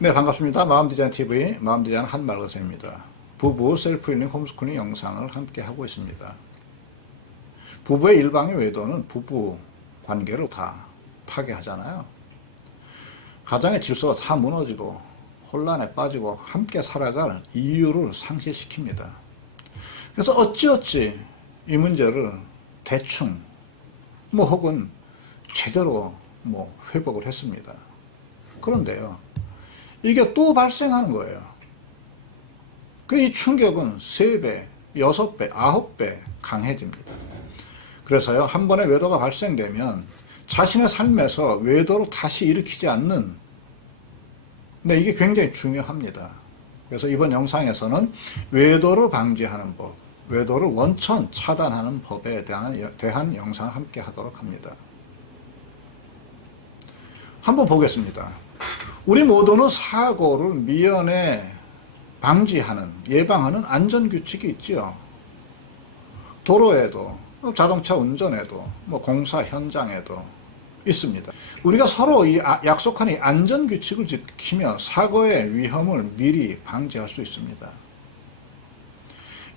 네, 반갑습니다. 마음디자인TV 마음디자인 한말거세입니다. 부부 셀프힐링 홈스쿨링 영상을 함께 하고 있습니다. 부부의 일방의 외도는 부부 관계를 다 파괴하잖아요. 가정의 질서가 다 무너지고 혼란에 빠지고 함께 살아갈 이유를 상실시킵니다. 그래서 어찌어찌 이 문제를 대충 뭐 혹은 제대로 뭐 회복을 했습니다. 그런데요. 이게 또 발생하는 거예요. 그 이 충격은 3배, 6배, 9배 강해집니다. 그래서요, 한 번의 외도가 발생되면 자신의 삶에서 외도를 다시 일으키지 않는, 네, 이게 굉장히 중요합니다. 그래서 이번 영상에서는 외도를 방지하는 법, 외도를 원천 차단하는 법에 대한, 대한 영상을 함께 하도록 합니다. 한번 보겠습니다. 우리 모두는 사고를 미연에 방지하는, 예방하는 안전규칙이 있지요. 도로에도, 자동차 운전에도, 뭐 공사 현장에도 있습니다. 우리가 서로 이 아- 약속한 이 안전규칙을 지키면 사고의 위험을 미리 방지할 수 있습니다.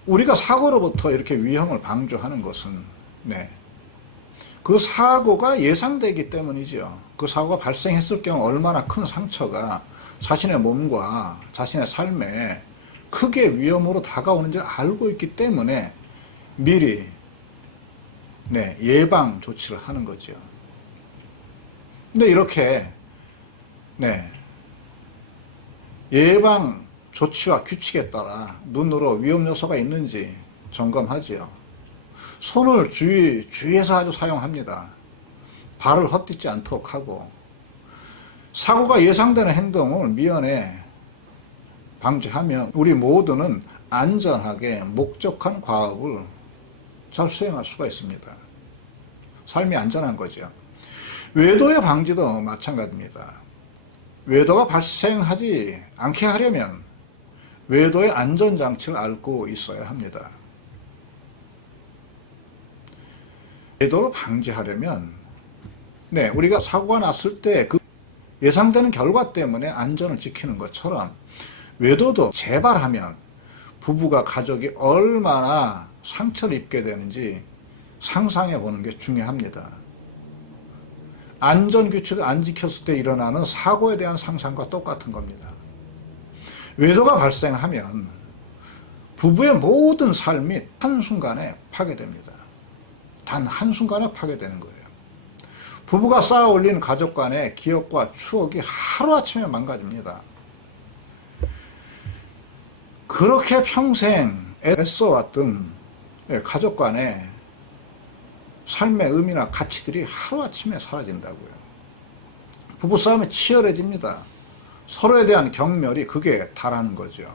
우리가 사고로부터 이렇게 위험을 방조하는 것은, 네. 그 사고가 예상되기 때문이죠. 그 사고가 발생했을 경우 얼마나 큰 상처가 자신의 몸과 자신의 삶에 크게 위험으로 다가오는지 알고 있기 때문에 미리 네, 예방 조치를 하는 거죠. 근데 이렇게 네, 예방 조치와 규칙에 따라 눈으로 위험 요소가 있는지 점검하지요. 손을 주의, 주의해서 아주 사용합니다. 발을 헛디지 않도록 하고, 사고가 예상되는 행동을 미연에 방지하면 우리 모두는 안전하게 목적한 과업을 잘 수행할 수가 있습니다. 삶이 안전한 거죠. 외도의 방지도 마찬가지입니다. 외도가 발생하지 않게 하려면 외도의 안전장치를 알고 있어야 합니다. 외도를 방지하려면 네, 우리가 사고가 났을 때 그 예상되는 결과 때문에 안전을 지키는 것처럼 외도도 재발하면 부부가 가족이 얼마나 상처를 입게 되는지 상상해 보는 게 중요합니다. 안전규칙을 안 지켰을 때 일어나는 사고에 대한 상상과 똑같은 겁니다. 외도가 발생하면 부부의 모든 삶이 한순간에 파괴됩니다. 단 한순간에 파괴되는 거예요. 부부가 쌓아 올린 가족 간의 기억과 추억이 하루아침에 망가집니다. 그렇게 평생 애써왔던 가족 간의 삶의 의미나 가치들이 하루아침에 사라진다고요. 부부싸움이 치열해집니다. 서로에 대한 경멸이 극에 달하는 거죠.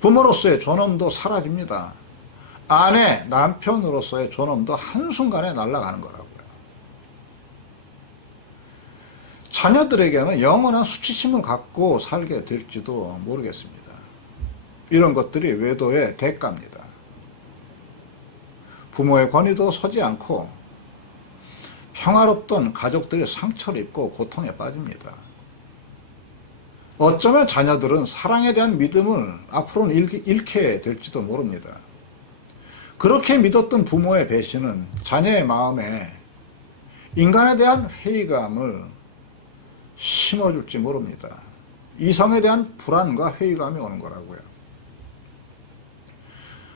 부모로서의 존엄도 사라집니다. 아내, 남편으로서의 존엄도 한순간에 날아가는 거라고요. 자녀들에게는 영원한 수치심을 갖고 살게 될지도 모르겠습니다. 이런 것들이 외도의 대가입니다. 부모의 권위도 서지 않고 평화롭던 가족들이 상처를 입고 고통에 빠집니다. 어쩌면 자녀들은 사랑에 대한 믿음을 앞으로는 잃 게 될지도 모릅니다. 그렇게 믿었던 부모의 배신은 자녀의 마음에 인간에 대한 회의감을 심어줄지 모릅니다. 이성에 대한 불안과 회의감이 오는 거라고요.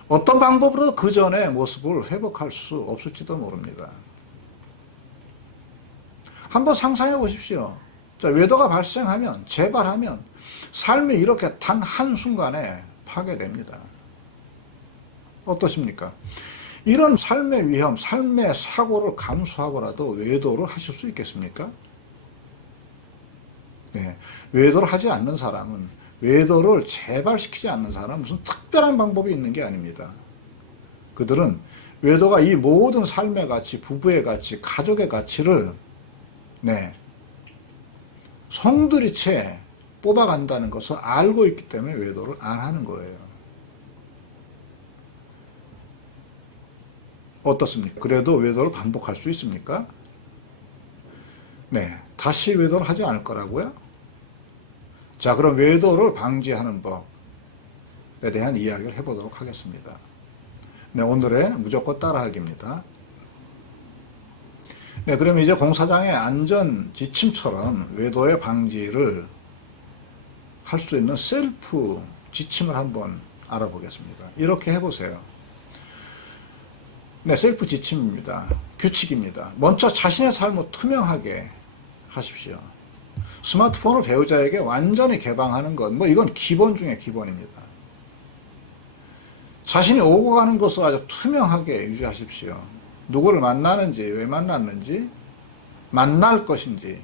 어떤 방법으로도 그 전의 모습을 회복할 수 없을지도 모릅니다. 한번 상상해 보십시오. 자, 외도가 발생하면, 재발하면, 삶이 이렇게 단 한순간에 파괴됩니다. 어떠십니까? 이런 삶의 위험, 삶의 사고를 감수하고라도 외도를 하실 수 있겠습니까? 네. 외도를 하지 않는 사람은 외도를 재발시키지 않는 사람은 무슨 특별한 방법이 있는 게 아닙니다. 그들은 외도가 이 모든 삶의 가치, 부부의 가치, 가족의 가치를 네. 송두리째 뽑아간다는 것을 알고 있기 때문에 외도를 안 하는 거예요. 어떻습니까? 그래도 외도를 반복할 수 있습니까? 네. 다시 외도를 하지 않을 거라고요? 자, 그럼 외도를 방지하는 법에 대한 이야기를 해보도록 하겠습니다. 네, 오늘의 무조건 따라하기입니다. 네, 그럼 이제 공사장의 안전 지침처럼 외도의 방지를 할 수 있는 셀프 지침을 한번 알아보겠습니다. 이렇게 해보세요. 네, 셀프 지침입니다. 규칙입니다. 먼저 자신의 삶을 투명하게 하십시오. 스마트폰을 배우자에게 완전히 개방하는 것, 뭐 이건 기본 중에 기본입니다. 자신이 오고 가는 것을 아주 투명하게 유지하십시오. 누구를 만나는지, 왜 만났는지, 만날 것인지,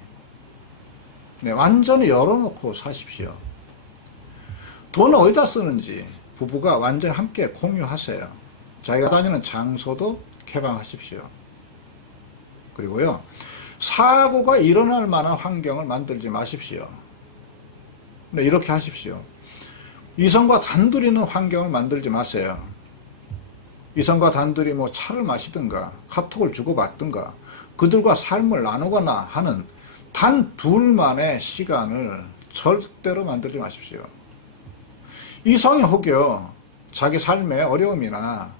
네, 완전히 열어놓고 사십시오. 돈을 어디다 쓰는지 부부가 완전히 함께 공유하세요. 자기가 다니는 장소도 개방하십시오. 그리고요, 사고가 일어날 만한 환경을 만들지 마십시오. 네, 이렇게 하십시오. 이성과 단둘이 있는 환경을 만들지 마세요. 이성과 단둘이 뭐 차를 마시든가 카톡을 주고받든가 그들과 삶을 나누거나 하는 단 둘만의 시간을 절대로 만들지 마십시오. 이성이 혹여 자기 삶의 어려움이나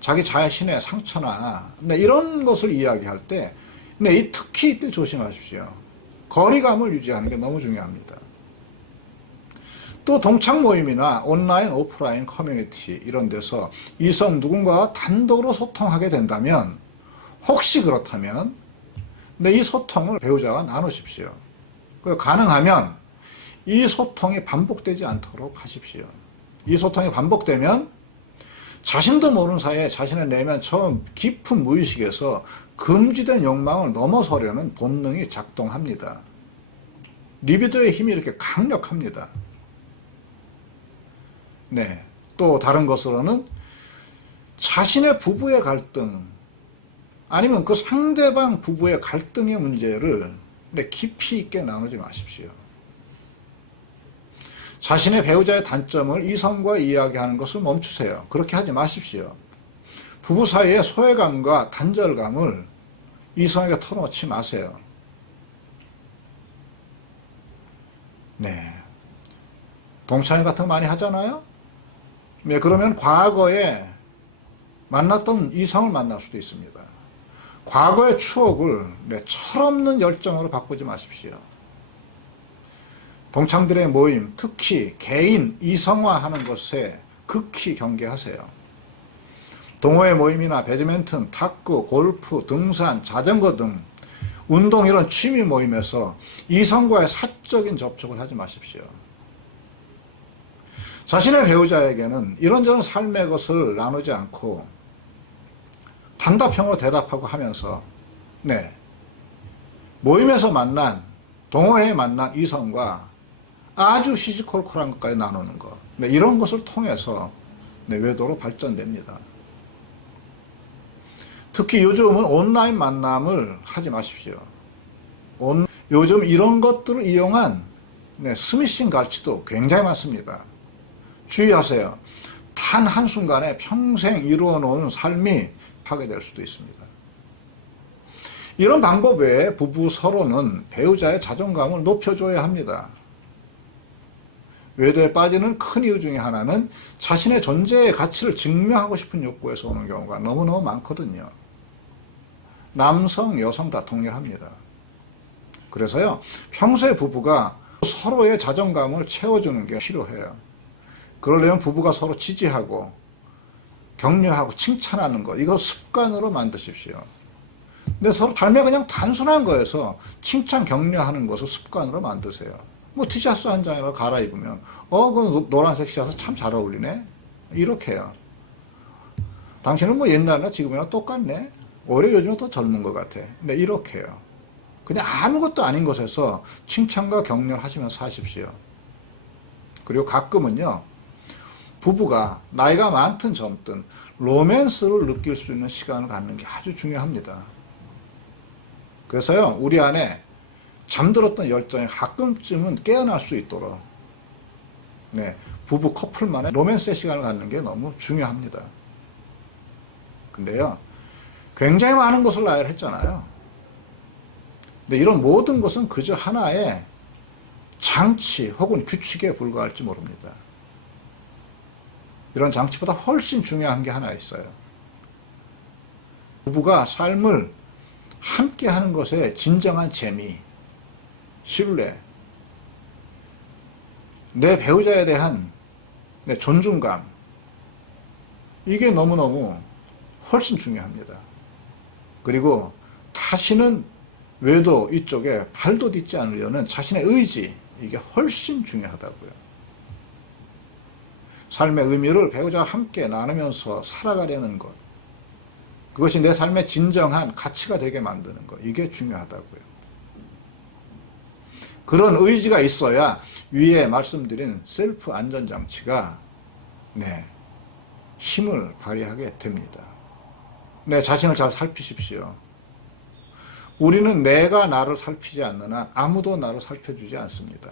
자기 자신의 상처나 네, 이런 것을 이야기할 때 네, 이 특히 이때 조심하십시오. 거리감을 유지하는 게 너무 중요합니다. 또 동창 모임이나 온라인 오프라인 커뮤니티 이런 데서 이성 누군가와 단독으로 소통하게 된다면 혹시 그렇다면 네, 이 소통을 배우자와 나누십시오. 그 가능하면 이 소통이 반복되지 않도록 하십시오. 이 소통이 반복되면 자신도 모르는 사이에 자신의 내면 처음 깊은 무의식에서 금지된 욕망을 넘어서려는 본능이 작동합니다. 리비도의 힘이 이렇게 강력합니다. 네. 또 다른 것으로는 자신의 부부의 갈등, 아니면 그 상대방 부부의 갈등의 문제를 네, 깊이 있게 나누지 마십시오. 자신의 배우자의 단점을 이성과 이야기하는 것을 멈추세요. 그렇게 하지 마십시오. 부부 사이의 소외감과 단절감을 이성에게 터놓지 마세요. 네. 동창회 같은 거 많이 하잖아요? 네, 그러면 과거에 만났던 이성을 만날 수도 있습니다. 과거의 추억을 네, 철없는 열정으로 바꾸지 마십시오. 동창들의 모임, 특히 개인 이성화하는 것에 극히 경계하세요. 동호회 모임이나 배드민턴, 탁구, 골프, 등산, 자전거 등 운동 이런 취미 모임에서 이성과의 사적인 접촉을 하지 마십시오. 자신의 배우자에게는 이런저런 삶의 것을 나누지 않고 단답형으로 대답하고 하면서 네 모임에서 만난 동호회에 만난 이성과 아주 시시콜콜한 것까지 나누는 것 네, 이런 것을 통해서 네, 외도로 발전됩니다. 특히 요즘은 온라인 만남을 하지 마십시오. 온, 요즘 이런 것들을 이용한 네, 스미싱 갈치도 굉장히 많습니다. 주의하세요. 단 한순간에 평생 이루어 놓은 삶이 파괴될 수도 있습니다. 이런 방법 외에 부부 서로는 배우자의 자존감을 높여줘야 합니다. 외도에 빠지는 큰 이유 중에 하나는 자신의 존재의 가치를 증명하고 싶은 욕구에서 오는 경우가 너무너무 많거든요. 남성, 여성 다 동일합니다. 그래서요, 평소에 부부가 서로의 자존감을 채워주는 게 필요해요. 그러려면 부부가 서로 지지하고 격려하고 칭찬하는 것, 이거 습관으로 만드십시오. 근데 서로 삶에 그냥 단순한 거에서 칭찬 격려하는 것을 습관으로 만드세요. 뭐 티셔츠 한 장이라도 갈아입으면 어, 그 노란색 티셔츠 참 잘 어울리네. 이렇게요. 당신은 뭐 옛날이나 지금이나 똑같네. 오히려 요즘은 더 젊은 것 같아. 네, 이렇게요. 그냥 아무것도 아닌 것에서 칭찬과 격려를 하시면서 사십시오. 그리고 가끔은요, 부부가 나이가 많든 젊든 로맨스를 느낄 수 있는 시간을 갖는 게 아주 중요합니다. 그래서요, 우리 안에 잠들었던 열정이 가끔쯤은 깨어날 수 있도록 네, 부부 커플만의 로맨스의 시간을 갖는 게 너무 중요합니다. 근데요, 굉장히 많은 것을 나열했잖아요. 근데 이런 모든 것은 그저 하나의 장치 혹은 규칙에 불과할지 모릅니다. 이런 장치보다 훨씬 중요한 게 하나 있어요. 부부가 삶을 함께 하는 것에 진정한 재미, 신뢰, 내 배우자에 대한 내 존중감, 이게 너무너무 훨씬 중요합니다. 그리고 다시는 외도 이쪽에 발도 딛지 않으려는 자신의 의지, 이게 훨씬 중요하다고요. 삶의 의미를 배우자와 함께 나누면서 살아가려는 것. 그것이 내 삶의 진정한 가치가 되게 만드는 것. 이게 중요하다고요. 그런 의지가 있어야 위에 말씀드린 셀프 안전장치가 네, 힘을 발휘하게 됩니다. 내 자신을 잘 살피십시오. 우리는 내가 나를 살피지 않는 한 아무도 나를 살펴주지 않습니다.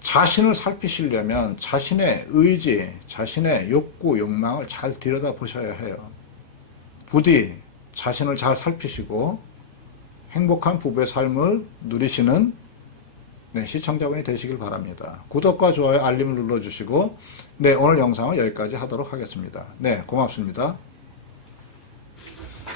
자신을 살피시려면 자신의 의지, 자신의 욕구, 욕망을 잘 들여다 보셔야 해요. 부디 자신을 잘 살피시고 행복한 부부의 삶을 누리시는 네, 시청자분이 되시길 바랍니다. 구독과 좋아요, 알림을 눌러주시고 네, 오늘 영상은 여기까지 하도록 하겠습니다. 네, 고맙습니다.